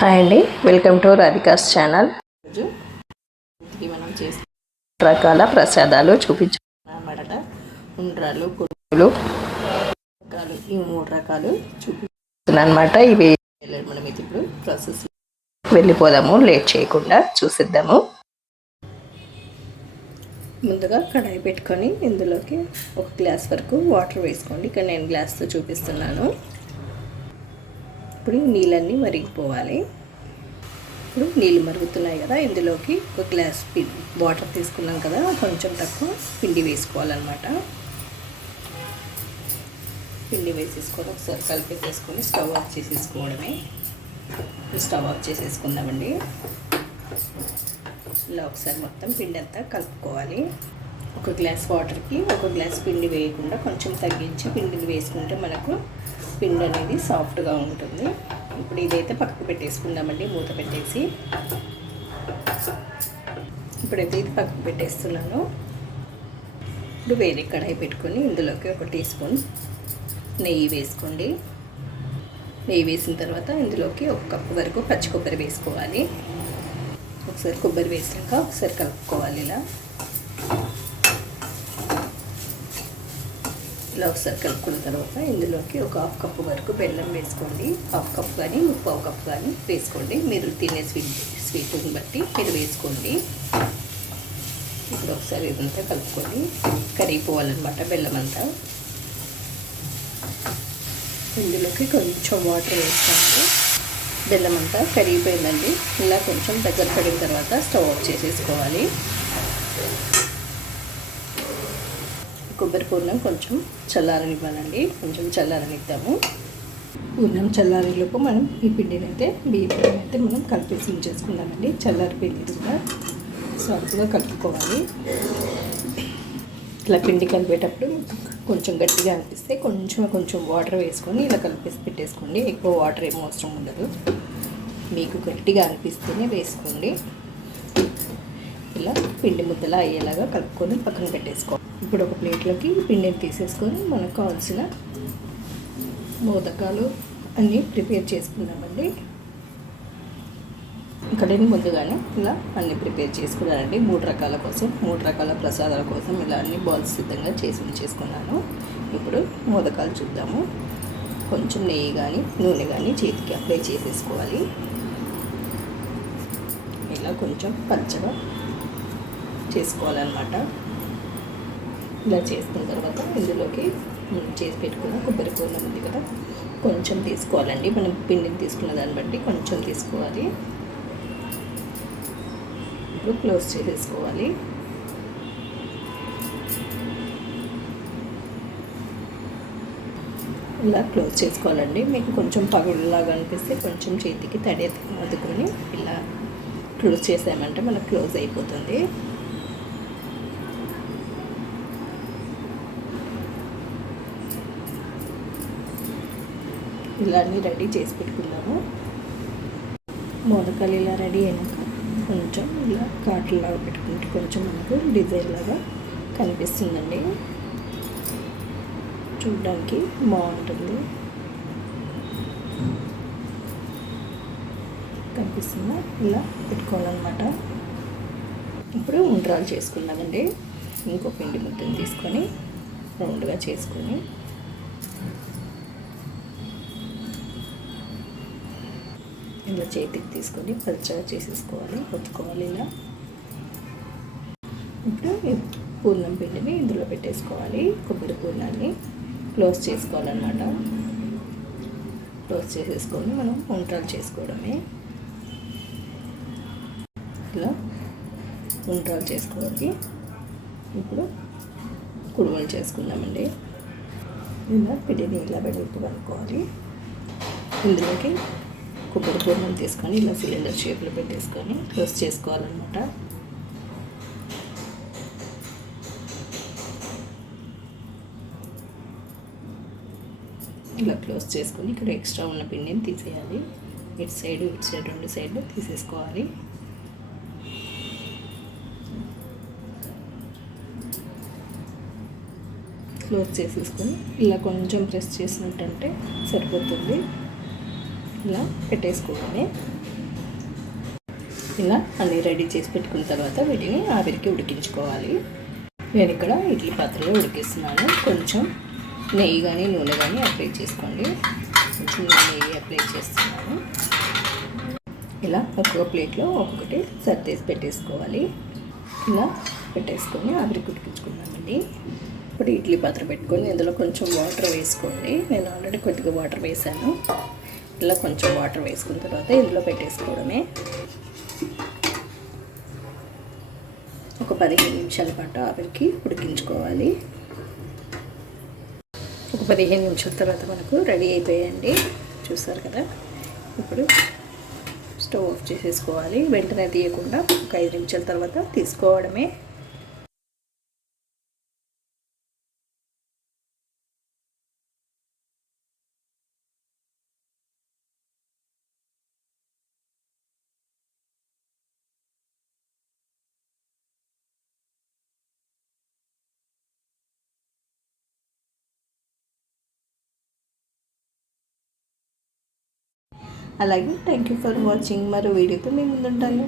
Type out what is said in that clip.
Hi అండి, welcome to Radhika's channel. రోజు మనం చేసే రకాల ప్రసాదాలు చూపించామన్నమాట. ఉండ్రాలు, కుడుములు రకాలు, ఈ 3 రకాలు చూపిస్తున్నాను అనమాట. ఇవి మనం ఇప్పుడు ప్రాసెస్ వెళ్ళిపోదాము, లేట్ చేయకుండా చూసిద్దాము. ముందుగా కడాయి పెట్టుకొని ఇందులోకి 1 గ్లాస్ వరకు వాటర్ వేసుకోండి. ఇక్కడ నేను గ్లాస్తో చూపిస్తున్నాను. ఇప్పుడు నీళ్ళన్నీ మరిగిపోవాలి. ఇప్పుడు నీళ్ళు మరుగుతున్నాయి కదా, ఇందులోకి 1 గ్లాస్ వాటర్ తీసుకున్నాం కదా, కొంచెం తక్కువ పిండి వేసుకోవాలన్నమాట. పిండి వేసేసుకొని ఒకసారి కలిపేసేసుకొని స్టవ్ ఆఫ్ చేసేసుకోవడమే. స్టవ్ ఆఫ్ చేసేసుకుందామండి. ఇలా ఒకసారి మొత్తం పిండి అంతా కలుపుకోవాలి. 1 గ్లాస్ వాటర్కి 1 గ్లాస్ పిండి వేయకుండా కొంచెం తగ్గించి పిండిని వేసుకుంటే మనకు పిండి అనేది సాఫ్ట్గా ఉంటుంది. ఇప్పుడు ఇదైతే పక్కకు పెట్టేసుకుందామండి, మూత పెట్టేసి. ఇప్పుడైతే ఇది పక్కకు పెట్టేస్తున్నాను. ఇప్పుడు వేరే కడాయి పెట్టుకొని ఇందులోకి 1 టీ స్పూన్ నెయ్యి వేసుకోండి. నెయ్యి వేసిన తర్వాత ఇందులోకి 1 కప్పు వరకు పచ్చి కొబ్బరి వేసుకోవాలి. ఒకసారి కొబ్బరి వేసాక ఒకసారి కలుపుకోవాలి. ఇలా ఒకసారి కలుపుకున్న తర్వాత ఇందులోకి 1/2 కప్పు వరకు బెల్లం వేసుకోండి. 1/2 కప్పు కానీ 1/4 కప్పు కానీ వేసుకోండి. మీరు తినే స్వీట్ని బట్టి మీరు వేసుకోండి. ఇప్పుడు ఒకసారి ఇదంతా కలుపుకొని కరిగిపోవాలన్నమాట బెల్లం అంతా. ఇందులోకి కొంచెం వాటర్ వేసుకోండి. బెల్లం అంతా కరిగిపోయిందండి. ఇలా కొంచెం దగ్గర పడిన తర్వాత స్టవ్ ఆఫ్ చేసేసుకోవాలి. కొబ్బరి పూర్ణం కొంచెం చల్లారనివ్వాలండి. కొంచెం చల్లారనిద్దాము. పూర్ణం చల్లారేలోపు మనం ఈ పిండిని అయితే బియ్యం అయితే మనం కలిపేసి ఉంచేసుకుందామండి. చల్లారి పిండి కూడా సాఫ్ట్గా కలుపుకోవాలి. ఇలా పిండి కలిపేటప్పుడు కొంచెం గట్టిగా అనిపిస్తే కొంచెం వాటర్ వేసుకొని ఇలా కలిపేసి పెట్టేసుకోండి. ఎక్కువ వాటర్ ఏమో అవసరం ఉండదు. మీకు గట్టిగా అనిపిస్తేనే వేసుకోండి. ఇలా పిండి ముద్దలా అయ్యేలాగా కలుపుకొని పక్కన పెట్టేసుకోండి. ఇప్పుడు ఒక ప్లేట్లోకి పిండిని తీసేసుకొని మనకు కావాల్సిన మోదకాలు అన్నీ ప్రిపేర్ చేసుకున్నామండి. ఇక్కడ నేను ముందుగానే ఇలా అన్నీ ప్రిపేర్ చేసుకున్నానండి. 3 రకాల కోసం, 3 రకాల ప్రసాదాల కోసం ఇలా అన్ని బాల్స్ సిద్ధంగా చేసి ఉంచేసుకున్నాను. ఇప్పుడు మోదకాలు చూద్దాము. కొంచెం నెయ్యి కానీ నూనె కానీ చేతికి అప్లై చేసేసుకోవాలి. ఇలా కొంచెం పచ్చగా చేసుకోవాలన్నమాట. ఇలా చేసుకున్న తర్వాత ఇందులోకి చేసి పెట్టుకున్న కొబ్బరి పూర్ణం ఉంది కదా, కొంచెం తీసుకోవాలండి. మనం పిండిని తీసుకున్న దాన్ని బట్టి కొంచెం తీసుకోవాలి. ఇప్పుడు క్లోజ్ చేసేసుకోవాలి. ఇలా క్లోజ్ చేసుకోవాలండి. మీకు కొంచెం పగుడులాగా అనిపిస్తే కొంచెం చేతికి తడి అద్దుకొని ఇలా క్లోజ్ చేసామంటే మనకు క్లోజ్ అయిపోతుంది. ఇలా అన్నీ రెడీ చేసి పెట్టుకున్నాము. మోదకాలు ఇలా రెడీ అయినాక కొంచెం ఇలా కాటలాగా పెట్టుకుంటే కొంచెం మనకు డిజైన్ లాగా కనిపిస్తుందండి. చూడడానికి బాగుంటుంది. కనిపిస్తుందా? ఇలా పెట్టుకోవాలన్నమాట. ఇప్పుడు ఉండ్రాలు చేసుకున్నామండి. ఇంకో పిండి ముద్దను తీసుకొని రౌండ్గా చేసుకొని ఇలా చేతికి తీసుకొని పల్చగా చేసేసుకోవాలి, ఒత్తుకోవాలి ఇలా. ఇప్పుడు పూర్ణం పిండిని ఇందులో పెట్టేసుకోవాలి. కొబ్బరి పూర్ణాన్ని క్లోజ్ చేసుకోవాలన్నమాట. క్లోజ్ చేసేసుకొని మనం ఉండ్రాలు చేసుకోవడమే. ఇలా ఉండ్రాలు చేసుకోవాలి. ఇప్పుడు కుడుములు చేసుకుందామండి. ఇలా పిండిని ఇలా వెడల్పు కనుక్కోవాలి. ఇందులోకి కొబ్బరి పూర్ణం తీసుకొని ఇలా సిలిండర్ షేప్లో పెట్టేసుకొని క్లోజ్ చేసుకోవాలన్నమాట. ఇలా క్లోజ్ చేసుకొని ఇక్కడ ఎక్స్ట్రా ఉన్న పిండిని తీసేయాలి. ఇటు సైడ్ 2 సైడ్లు తీసేసుకోవాలి. క్లోజ్ చేసేసుకొని ఇలా కొంచెం ప్రెస్ చేసినట్టంటే సరిపోతుంది. ఇలా పెట్టేసుకోవాలి. ఇలా అన్నీ రెడీ చేసి పెట్టుకున్న తర్వాత వీటిని ఆవిరికి ఉడికించుకోవాలి. నేను ఇక్కడ ఇడ్లీ పాత్రలో ఉడికిస్తున్నాను. కొంచెం నెయ్యి కానీ నూనె కానీ అప్లై చేసుకోండి. కొంచెం నెయ్యి అప్లై చేస్తున్నాను. ఇలా ఒక్కొక్క ప్లేట్లో ఒక్కొక్కటి సర్దేసి పెట్టేసుకోవాలి. ఇలా పెట్టేసుకొని ఆవిరికి ఉడికించుకున్నామండి. ఇప్పుడు ఇడ్లీ పాత్ర పెట్టుకొని ఇందులో కొంచెం వాటర్ వేసుకోండి. నేను ఆల్రెడీ కొద్దిగా వాటర్ వేసాను. ఇలా కొంచెం వాటర్ వేసుకున్న తర్వాత ఇందులో పెట్టేసుకోవడమే. ఒక 15 నిమిషాల పాటు ఆవిరికి ఉడికించుకోవాలి. ఒక 15 నిమిషాల తర్వాత మనకు రెడీ అయిపోయాయండి. చూసారు కదా. ఇప్పుడు స్టవ్ ఆఫ్ చేసేసుకోవాలి. వెంటనే తీయకుండా ఒక 5 నిమిషాల తర్వాత తీసుకోవడమే. అలాగే థ్యాంక్ యూ ఫర్ వాచింగ్. మరో వీడియోతో మేము ముందుంటాను.